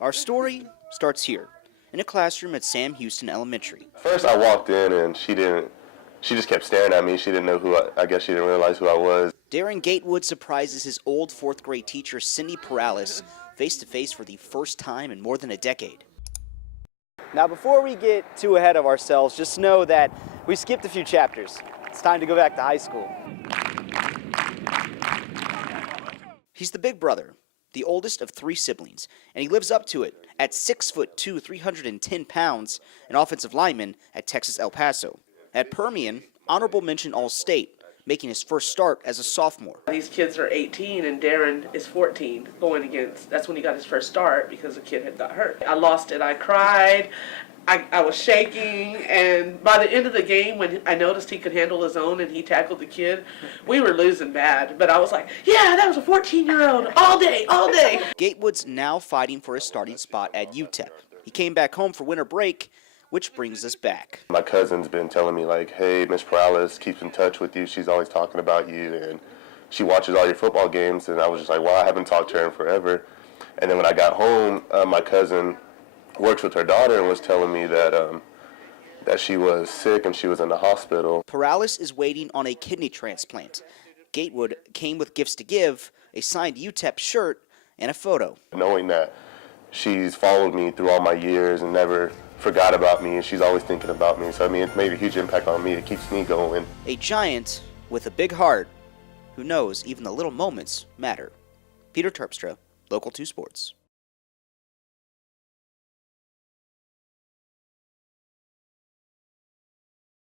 Our story starts here, in a classroom at Sam Houston Elementary. First I walked in and she just kept staring at me. She didn't know I guess she didn't realize who I was. Darren Gatewood surprises his old fourth grade teacher, Cindy Perales, face to face for the first time in more than a decade. Now, before we get too ahead of ourselves, just know that we skipped a few chapters. It's time to go back to high school. He's the big brother, the oldest of 3 siblings, and he lives up to it at 6'2", 310 pounds, an offensive lineman at Texas El Paso. At Permian, honorable mention All-State, making his first start as a sophomore. These kids are 18 and Darren is 14 going against. That's when he got his first start because the kid had got hurt. I lost it. I cried. I was shaking, and by the end of the game, when I noticed he could handle his own and he tackled the kid, we were losing bad. But I was like, yeah, that was a 14-year-old all day, all day. Gatewood's now fighting for a starting spot at UTEP. He came back home for winter break, which brings us back. My cousin's been telling me, like, hey, Miss Perales keeps in touch with you. She's always talking about you, and she watches all your football games. And I was just like, well, I haven't talked to her in forever. And then when I got home, my cousin works with her daughter and was telling me that that she was sick and she was in the hospital. Perales is waiting on a kidney transplant. Gatewood came with gifts to give, a signed UTEP shirt, and a photo. Knowing that she's followed me through all my years and never forgot about me, and she's always thinking about me. So, I mean, it made a huge impact on me. It keeps me going. A giant with a big heart who knows even the little moments matter. Peter Terpstra, Local 2 Sports.